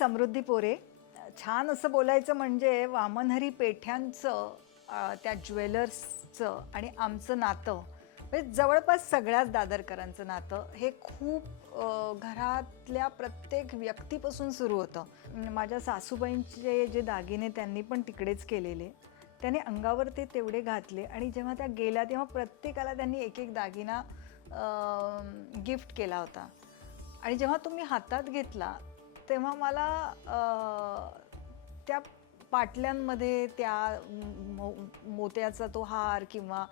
समृद्धी पोरे. छान असं बोलायचं म्हणजे वामनहरी पेठ्यांचं त्या ज्वेलर्सचं आणि आमचं नातं म्हणजे जवळपास सगळ्याच दादरकरांचं नातं हे खूप घरातल्या प्रत्येक व्यक्तीपासून सुरू होतं. माझ्या सासूबाईंचे जे दागिने त्यांनी पण तिकडेच केलेले. त्याने अंगावर ते तेवढे घातले आणि जेव्हा त्या गेल्या तेव्हा प्रत्येकाला त्यांनी एक एक दागिना गिफ्ट केला होता. आणि जेव्हा तुम्ही हातात घेतला तेव्हा मला त्या पाटल्यांमध्ये त्या मो मोत्याचा तो हार किंवा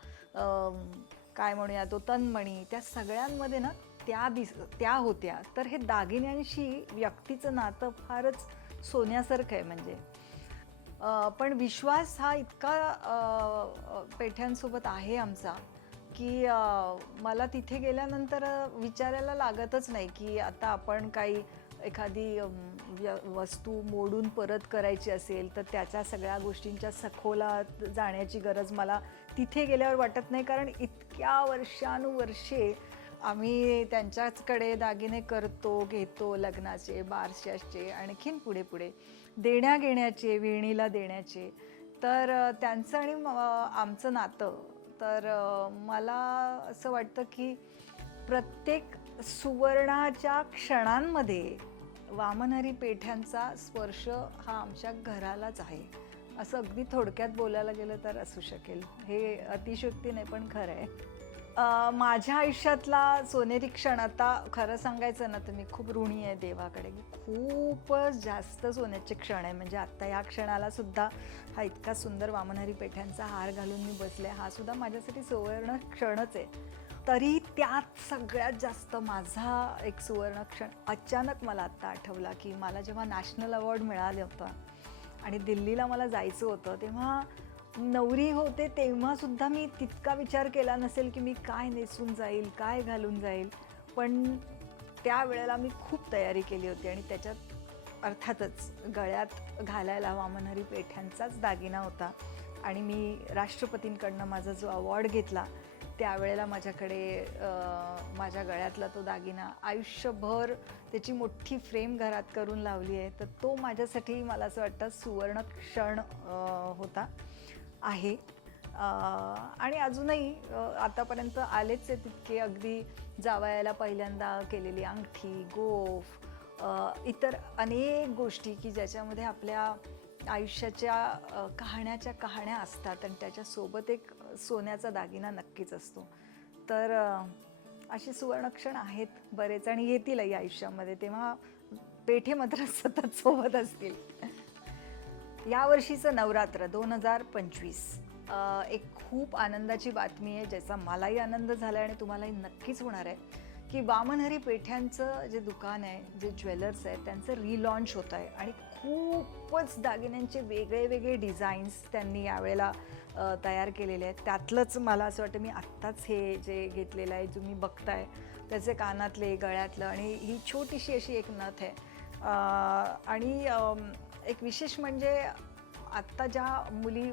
काय म्हणूया तो तन्मणी त्या सगळ्यांमध्ये ना त्या दिस त्या होत्या. तर हे दागिन्यांशी व्यक्तीचं नातं फारच सोन्यासारखं आहे म्हणजे. पण विश्वास हा इतका पेठ्यांसोबत आहे आमचा की मला तिथे गेल्यानंतर विचारायला लागतच नाही की आता आपण काही एखादी व्य- वस्तू मोडून परत करायची असेल तर त्याच्या सगळ्या गोष्टींच्या सखोलात जाण्याची गरज मला तिथे गेल्यावर वाटत नाही. कारण इतक्या वर्षानुवर्षे आम्ही त्यांच्याचकडे दागिने करतो घेतो लग्नाचे बारशाचे आणखीन पुढे पुढे देण्या घेण्याचे वेणीला देण्याचे. तर त्यांचं आणि आमचं नातं. तर मला असं वाटतं की प्रत्येक सुवर्णाच्या क्षणांमध्ये वामनहरी पेठ्यांचा स्पर्श हा आमच्या घरालाच आहे. असं अगदी थोडक्यात बोलायला गेलं तर असू शकेल. हे अतिशयोक्ती नाही पण खरं आहे. माझ्या आयुष्यातला सोनेरी क्षण आता खरं सांगायचं ना तर मी खूप ऋणी आहे देवाकडे. की खूपच जास्त सोन्याचे क्षण आहे. म्हणजे आत्ता या क्षणाला सुद्धा हा इतका सुंदर वामनहरी पेठ्यांचा हार घालून मी बसले. हा सुद्धा माझ्यासाठी सुवर्ण क्षणच आहे. तरी त्यात सगळ्यात जास्त माझा एक सुवर्ण क्षण अचानक मला आत्ता आठवला की मला जेव्हा नॅशनल अवॉर्ड मिळाले होतं आणि दिल्लीला मला जायचं होतं तेव्हा नवरी होते तेव्हासुद्धा मी तितका विचार केला नसेल की मी काय नेसून जाईल काय घालून जाईल. पण त्यावेळेला मी खूप तयारी केली होती आणि त्याच्यात अर्थातच गळ्यात घालायला वामनहरी पेठ्यांचाच दागिना होता आणि मी राष्ट्रपतींकडनं माझा जो अवॉर्ड घेतला त्यावेळेला माझ्याकडे माझ्या गळ्यातला तो दागिना आयुष्यभर त्याची मोठी फ्रेम घरात करून लावली आहे. तर तो माझ्यासाठी मला असं वाटतं सुवर्ण क्षण होता. आहे. आणि अजूनही आतापर्यंत आलेच आहे तितके अगदी जावयाला पहिल्यांदा केलेली अंगठी गोफ इतर अनेक गोष्टी की ज्याच्यामध्ये आपल्या आयुष्याच्या कहाण्याच्या कहाण्या असतात आणि त्याच्यासोबत एक सोन्याचा दागिना नक्कीच असतो. तर असे अशी सुवर्णक्षण आहेत बरेच आणि येतीलही आयुष्यामध्ये तेव्हा पेठे मात्र सतत सोबत असतील. यावर्षीचं नवरात्र दोन हजार पंचवीस. एक खूप आनंदाची बातमी आहे ज्याचा मलाही आनंद झाला आहे आणि तुम्हालाही नक्कीच होणार आहे की वामनहरी पेठ्यांचं जे दुकान आहे जे ज्वेलर्स आहेत त्यांचं रिलॉन्च होत आहे आणि खूपच दागिन्यांचे वेगळे वेगळे डिझाईन्स त्यांनी यावेळेला तयार केलेले आहेत. त्यातलंच मला असं वाटतं मी आत्ताच हे जे घेतलेलं आहे तुम्ही बघताय त्याचे कानातले गळ्यातलं आणि ही छोटीशी अशी एक नथ आहे. आणि एक विशेष म्हणजे आत्ता ज्या मुली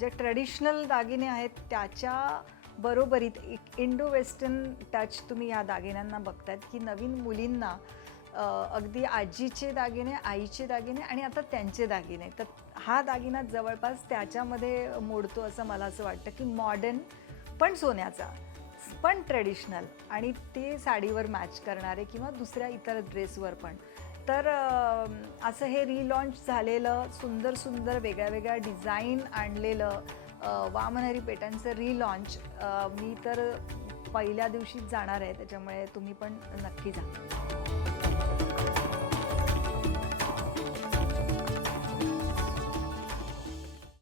जे ट्रेडिशनल दागिने आहेत त्याच्या बरोबरीत एक इंडो वेस्टर्न टच तुम्ही या दागिन्यांना बघतायत की नवीन मुलींना अगदी आजीचे दागिने आईचे दागिने आणि आता त्यांचे दागिने. तर हा दागिना जवळपास त्याच्यामध्ये मोडतो असं मला असं वाटतं की मॉडर्न पण सोन्याचा पण ट्रेडिशनल आणि ते साडीवर मॅच करणारे किंवा दुसऱ्या इतर ड्रेसवर पण. तर असं हे रिलॉन्च झालेलं सुंदर सुंदर वेगळ्या वेगळ्या डिझाईन आणलेलं वामनहरी पेटांचं रिलॉन्च मी तर पहिल्या दिवशीच जाणार आहे. त्याच्यामुळे तुम्ही पण नक्की जा.